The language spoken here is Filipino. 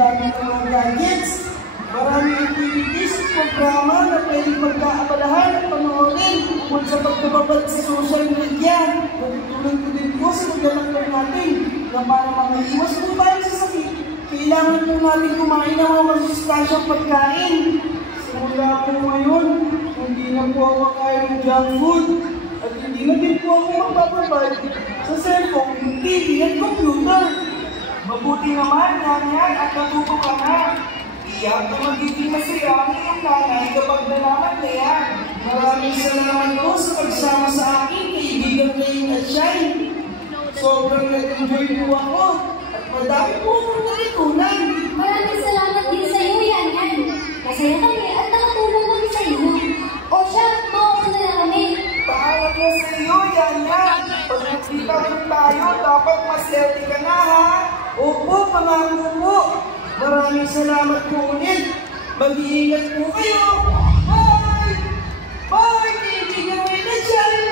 paggamit ng mga gadgets. Maraming activities at programa na pwedeng magkaabalahan at panoorin tungkol sa pagkababad sa social media. Natutulog ko din po sa paglalakbay natin na para makaiwas po tayo sa sakit. Kailangan po natin kumain ng mga masustansiyang pagkain. Simula po ngayon, hindi na po ako kakain ng junk food at hindi na din po ako magpapabay sa cellphone, TV at computer. Mabuti naman, nanay, at natuto ka na. Iyak na magiging masaya ang iyong nanay kapag nalaman na yan. Maraming salamat po sa pagsama sa akin, kaibigan kayo at Shine. Sobrang nag-enjoy po ako at madami po akong natutunan. Maraming salamat din sa iyo, Yan. Masaya kami at nakatulong kami sa iyo. O siya, mauuna na kami. Paalam na sa iyo, Yan. Pag nagkita rin tayo, dapat maswerte ka na, ha? Opo, pangako po. Maraming salamat po ulit. Mag-iingat po kayo. Bye! Bye, kaibigan kayo na Shine!